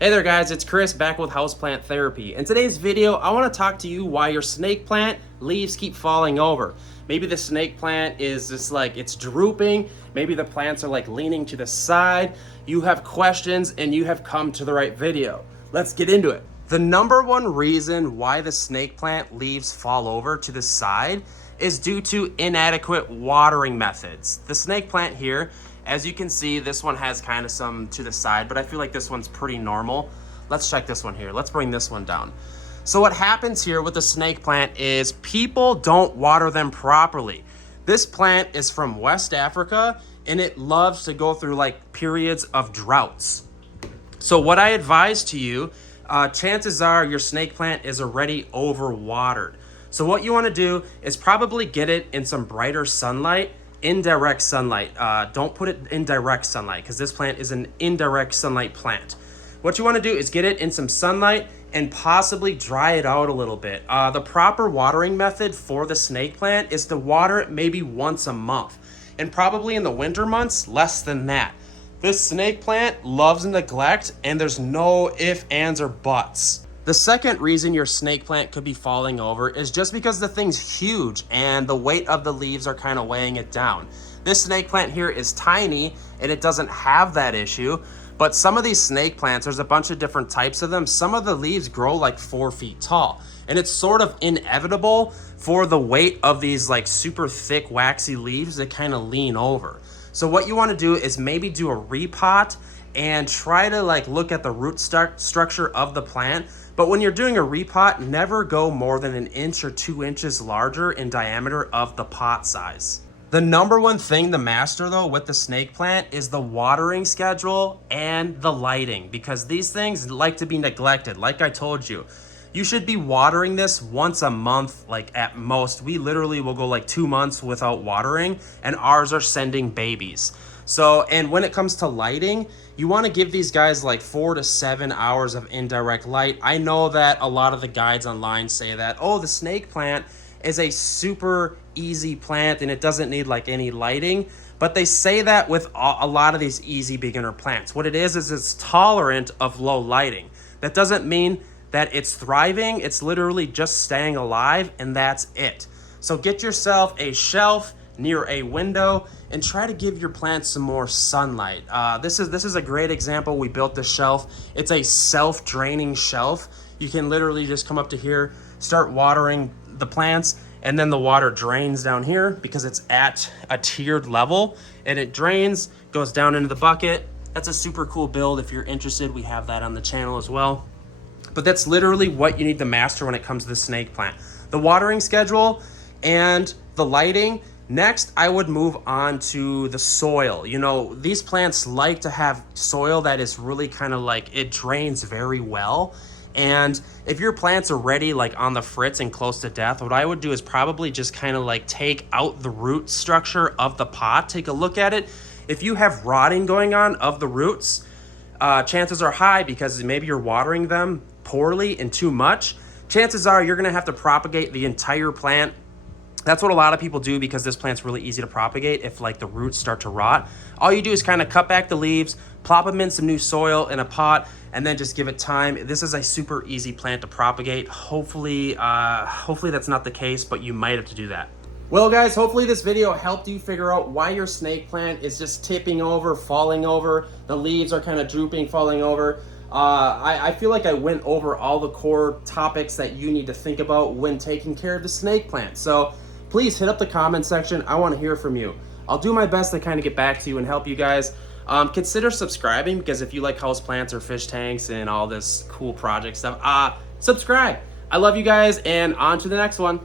Hey there guys, it's Chris back with Houseplant Therapy. In today's video, I want to talk to you why your snake plant leaves keep falling over. Maybe the snake plant is just like, it's drooping. Maybe the plants are like leaning to the side. You have questions and you have come to the right video. Let's get into it. The number one reason why the snake plant leaves fall over to the side is due to inadequate watering methods. The snake plant here, as you can see, this one has kind of some to the side, but I feel like this one's pretty normal. Let's check this one here. Let's bring this one down. So what happens here with the snake plant is people don't water them properly. This plant is from West Africa and it loves to go through like periods of droughts. So what I advise to you, chances are your snake plant is already overwatered. So what you want to do is probably get it in some brighter sunlight. Indirect sunlight. Don't put it in direct sunlight because this plant is an indirect sunlight plant. What you want to do is get it in some sunlight and possibly dry it out a little bit. The proper watering method for the snake plant is to water it maybe once a month, and probably in the winter months less than that. This snake plant loves neglect and there's no ifs, ands, or buts. The second reason your snake plant could be falling over is just because the thing's huge and the weight of the leaves are kind of weighing it down. This snake plant here is tiny and it doesn't have that issue, but some of these snake plants, there's a bunch of different types of them. Some of the leaves grow like 4 feet tall, and it's sort of inevitable for the weight of these like super thick waxy leaves to kind of lean over. So what you want to do is maybe do a repot and try to like look at the root structure of the plant. But when you're doing a repot, never go more than 1 inch or 2 inches larger in diameter of the pot size. The number one thing to master though with the snake plant is the watering schedule and the lighting, because these things like to be neglected. Like I told you, you should be watering this once a month, like at most. We literally will go like 2 months without watering, and ours are sending babies. So, and when it comes to lighting, you want to give these guys like 4 to 7 hours of indirect light. I know that a lot of the guides online say that, oh, the snake plant is a super easy plant and it doesn't need like any lighting, but they say that with a lot of these easy beginner plants. What it is it's tolerant of low lighting. That doesn't mean that it's thriving. It's literally just staying alive, and that's it. So get yourself a shelf near a window and try to give your plants some more sunlight. This is a great example. We built this shelf. It's a self-draining shelf. You can literally just come up to here, start watering the plants, and then the water drains down here because it's at a tiered level, and it drains, goes down into the bucket. That's a super cool build. If you're interested, we have that on the channel as well. But that's literally what you need to master when it comes to the snake plant. The watering schedule and the lighting. Next, I would move on to the soil. You know, these plants like to have soil that is really kind of like, it drains very well. And if your plants are already like on the fritz and close to death, what I would do is probably just kind of like take out the root structure of the pot. Take a look at it. If you have rotting going on of the roots, chances are high, because maybe you're watering them poorly and too much. Chances are you're gonna have to propagate the entire plant. That's what a lot of people do, because this plant's really easy to propagate if like the roots start to rot. All you do is kind of cut back the leaves, plop them in some new soil in a pot, and then just give it time. This is a super easy plant to propagate. Hopefully that's not the case, but you might have to do that. Well guys, hopefully this video helped you figure out why your snake plant is just tipping over, falling over. The leaves are kind of drooping, falling over. I feel like I went over all the core topics that you need to think about when taking care of the snake plant. So please hit up the comment section. I want to hear from you. I'll do my best to kind of get back to you and help you guys. Consider subscribing, because if you like house plants or fish tanks and all this cool project stuff, subscribe. I love you guys, and on to the next one.